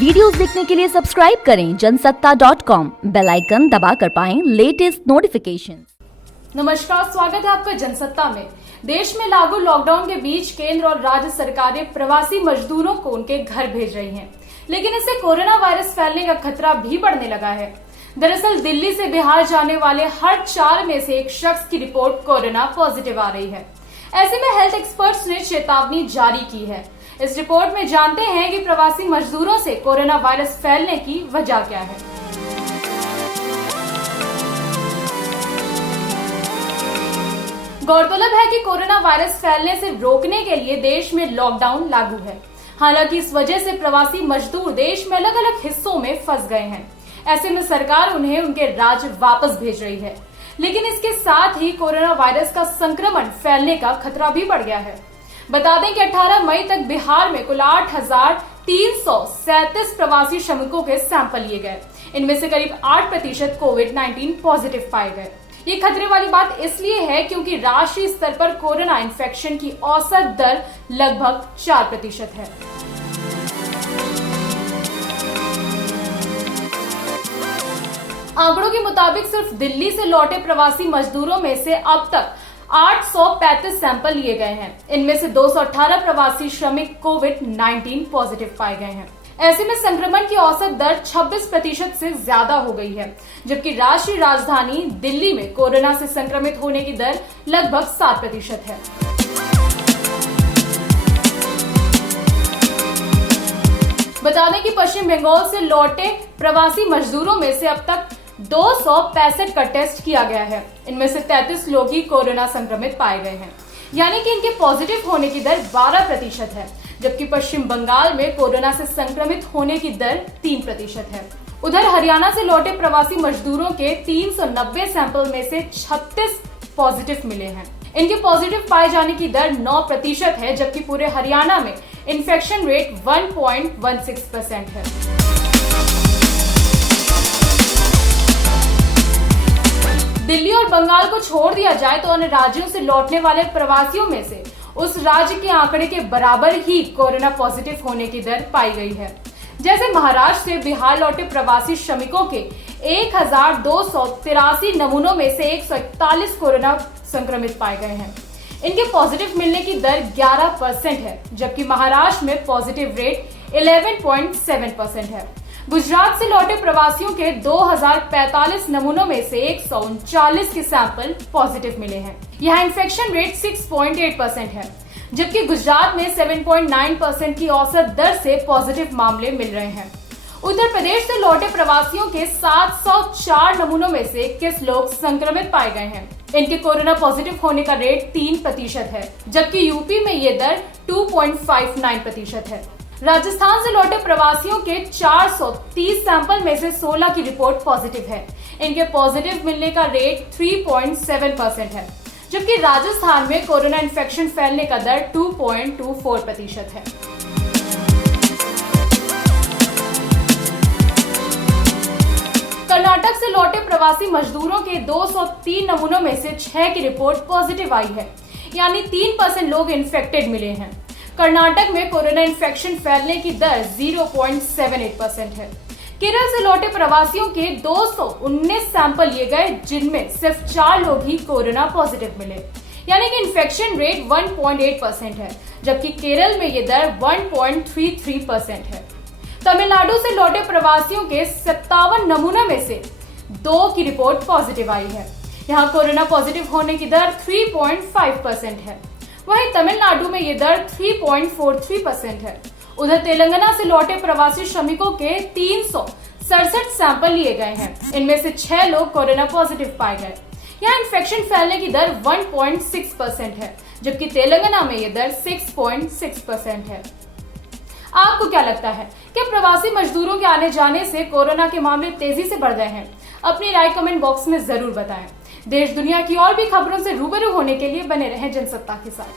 Videos देखने के लिए सब्सक्राइब करें जनसत्ता.com, बेल आइकन दबाकर पाएं लेटेस्ट नोटिफिकेशन। नमस्कार, स्वागत है आपका जनसत्ता में। देश में लागू लॉकडाउन के बीच केंद्र और राज्य सरकारें प्रवासी मजदूरों को उनके घर भेज रही हैं, लेकिन इससे कोरोना वायरस फैलने का खतरा भी बढ़ने लगा है। दरअसल दिल्ली से बिहार जाने वाले हर 4 में से एक शख्स की रिपोर्ट कोरोना पॉजिटिव आ रही है। ऐसे में हेल्थ एक्सपर्ट्स ने चेतावनी जारी की है। इस रिपोर्ट में जानते हैं कि प्रवासी मजदूरों से कोरोना वायरस फैलने की वजह क्या है। गौरतलब है कि कोरोना वायरस फैलने से रोकने के लिए देश में लॉकडाउन लागू है। हालांकि इस वजह से प्रवासी मजदूर देश में अलग अलग हिस्सों में फंस गए हैं। ऐसे में सरकार उन्हें उनके राज्य वापस भेज रही है, लेकिन इसके साथ ही कोरोना वायरस का संक्रमण फैलने का खतरा भी बढ़ गया है। बता दें कि 18 मई तक बिहार में कुल 8,337 प्रवासी श्रमिकों के सैंपल लिए गए। इनमें से करीब 8% कोविड-19 पॉजिटिव पाए गए। ये खतरे वाली बात इसलिए है क्योंकि राष्ट्रीय स्तर पर कोरोना इन्फेक्शन की औसत दर लगभग 4% है। आंकड़ों के मुताबिक सिर्फ दिल्ली से लौटे प्रवासी मजदूरों में से अब तक 835 सैंपल लिए गए हैं। इनमें से 218 प्रवासी श्रमिक कोविड-19 पॉजिटिव पाए गए हैं। ऐसे में संक्रमण की औसत दर 26% से ज्यादा हो गई है, जबकि राष्ट्रीय राजधानी दिल्ली में कोरोना से संक्रमित होने की दर लगभग 7% है। बता दें कि पश्चिम बंगाल से लौटे प्रवासी मजदूरों में से अब तक 265 का टेस्ट किया गया है। इनमें से 33 लोग ही कोरोना संक्रमित पाए गए हैं, यानी कि इनके पॉजिटिव होने की दर 12% है, जबकि पश्चिम बंगाल में कोरोना से संक्रमित होने की दर 3% है। उधर हरियाणा से लौटे प्रवासी मजदूरों के 390 सैंपल में से 36 पॉजिटिव मिले हैं। इनके पॉजिटिव पाए जाने की दर 9% है, जबकि पूरे हरियाणा में इन्फेक्शन रेट 1.16% है। दिल्ली और बंगाल को छोड़ दिया जाए तो अन्य राज्यों से लौटने वाले प्रवासियों में से उस राज्य के आंकड़े के बराबर ही कोरोना पॉजिटिव होने की दर पाई गई है। जैसे महाराष्ट्र से बिहार लौटे प्रवासी श्रमिकों के 1,283 नमूनों में से 141 कोरोना संक्रमित पाए गए हैं। इनके पॉजिटिव मिलने की दर 11% है, जबकि महाराष्ट्र में पॉजिटिव रेट 11.7% है। गुजरात से लौटे प्रवासियों के 2,045 नमूनों में से 139 के सैंपल पॉजिटिव मिले हैं। यहाँ इन्फेक्शन रेट 6.8% है, जबकि गुजरात में 7.9% की औसत दर से पॉजिटिव मामले मिल रहे हैं। उत्तर प्रदेश से लौटे प्रवासियों के 704 नमूनों में से 21 लोग संक्रमित पाए गए हैं। इनके कोरोना पॉजिटिव होने का रेट 3% है, जबकि यूपी में ये दर 2.59% है। राजस्थान से लौटे प्रवासियों के 430 सैंपल में से 16 की रिपोर्ट पॉजिटिव है। इनके पॉजिटिव मिलने का रेट 3.7% है, जबकि राजस्थान में कोरोना इन्फेक्शन फैलने का दर 2.24% है। कर्नाटक से लौटे प्रवासी मजदूरों के 203 नमूनों में से 6 की रिपोर्ट पॉजिटिव आई है, यानी 3% लोग इन्फेक्टेड मिले हैं। कर्नाटक में कोरोना इन्फेक्शन फैलने की दर 0.78% है। केरल से लौटे प्रवासियों के 219 सैंपल लिए गए, जिनमें सिर्फ 4 लोग ही कोरोना पॉजिटिव मिले, यानी कि इन्फेक्शन रेट 1.8% है, जबकि केरल में ये दर 1.33% है। तमिलनाडु से लौटे प्रवासियों के 57 नमूनों में से 2 की रिपोर्ट पॉजिटिव आई है। यहाँ कोरोना पॉजिटिव होने की दर 3.5% है। वहीं तमिलनाडु में ये दर 3.43% है। उधर तेलंगाना से लौटे प्रवासी श्रमिकों के 367 सैंपल लिए गए हैं। इनमें से 6 लोग कोरोना पॉजिटिव पाए गए। यहाँ इन्फेक्शन फैलने की दर 1.6% है, जबकि तेलंगाना में ये दर 6.6% है। आपको क्या लगता है कि प्रवासी मजदूरों के आने जाने से कोरोना के मामले तेजी से बढ़ गए हैं? अपनी राय कमेंट बॉक्स में जरूर बताएं। देश दुनिया की और भी खबरों से रूबरू होने के लिए बने रहें जनसत्ता के साथ।